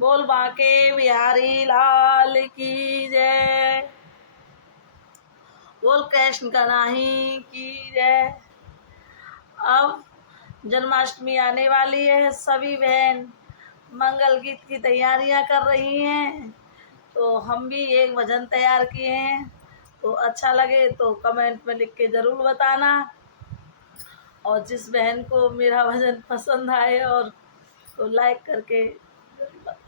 बोल बांके बिहारी लाल की जय। बोल कृष्ण कन्हैया की जय। अब जन्माष्टमी आने वाली है, सभी बहन मंगल गीत की तैयारियां कर रही हैं, तो हम भी एक भजन तैयार किए हैं। तो अच्छा लगे तो कमेंट में लिख के ज़रूर बताना, और जिस बहन को मेरा भजन पसंद आए और तो लाइक करके जरूर बताना।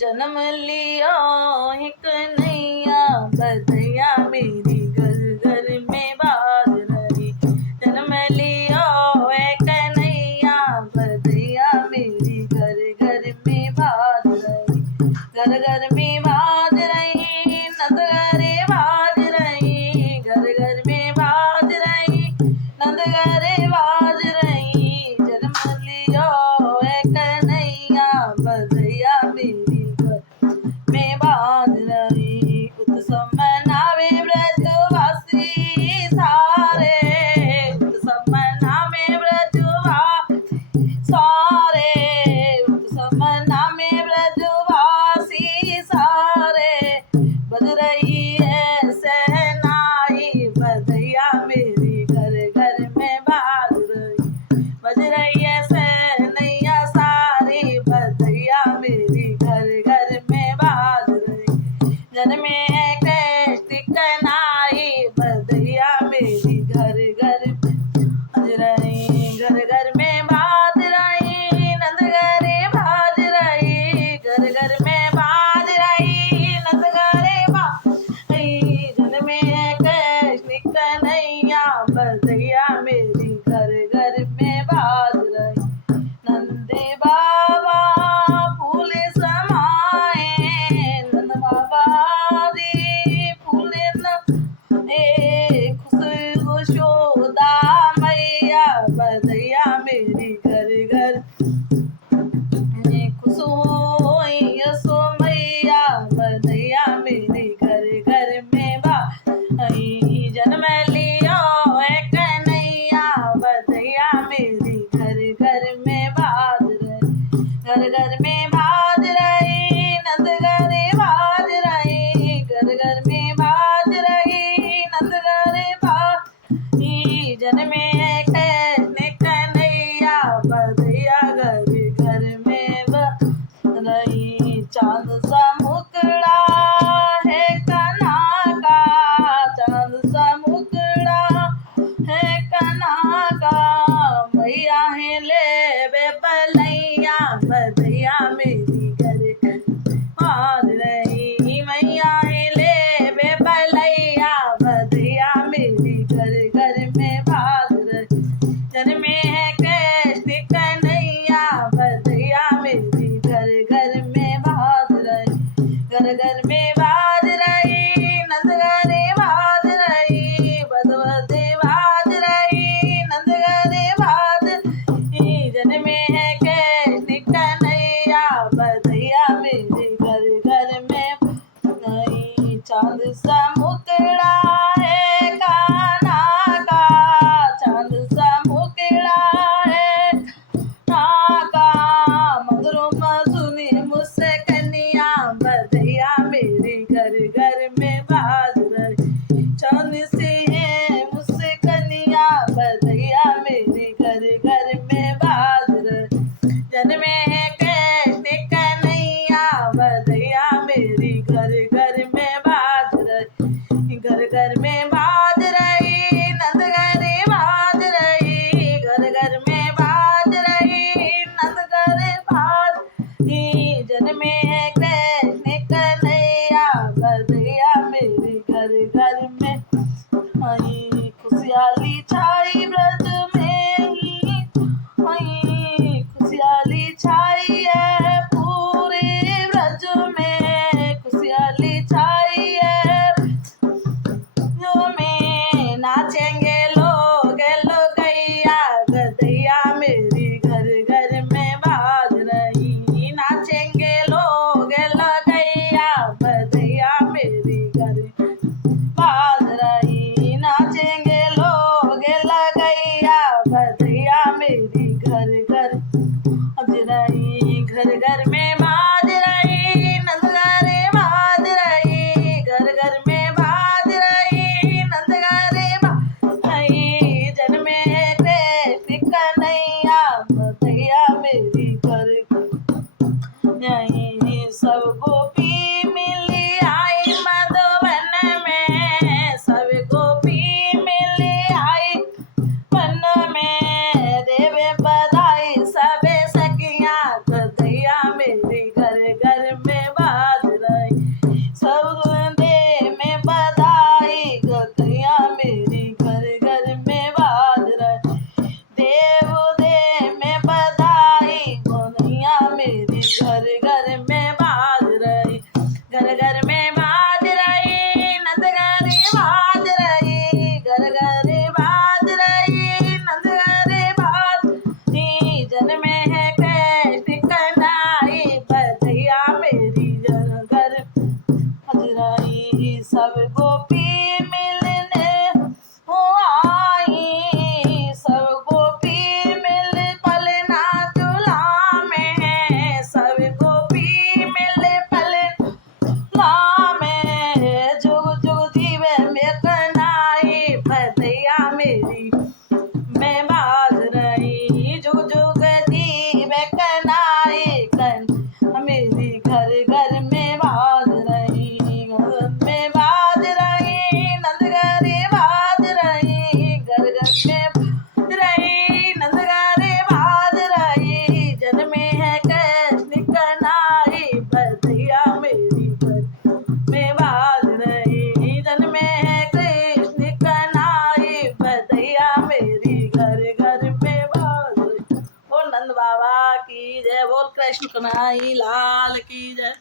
जन्म लिया है कन्हैया, बधैया मेरी घर घर में बाज रही। जन्म लिया है कन्हैया, बधैया मेरी घर घर में बाज रही। घर घर में बाज रही, नंद घरे बाज रही। घर घर में बाज रही, नंद घरे बाज रही। जन्म लिया है कन्हैया, बधैया मेरी में बाज रही। उत्सव मनावे ब्रजवासी सारे, उत्सव मनावे ब्रजवासी सारे। उत्सव मनावे ब्रजवासी सारे। बज रही है सहनाई, बधैया मेरी घर घर में बाज रही। बज रही है सहनैया सारी, बधैया मेरी घर घर में बाज रही। जन्मे है कृष्ण कन्हैया, बधैया मेरी घर घर बाज रही। घर घर में बाज रही, नंद घरे बाज रही। घर घर में बाज रही, नंद घरे बाज रही। जन्मे है कृष्ण कन्हैया, बधैया मेरी घर घर में बाज रही। नंदे बाबा फूल समाए, नंद बाबा दी फूल खुश यशोदा मैया, बधैया मेरी घर घर खुश होई यसो मैया, बधैया मेरी घर घर में बाई। जन्म लिया है कन्हैया, घर घर में बाज। बोल नंद बाबा की जय, बोल कृष्ण कन्हैया लाल की जय।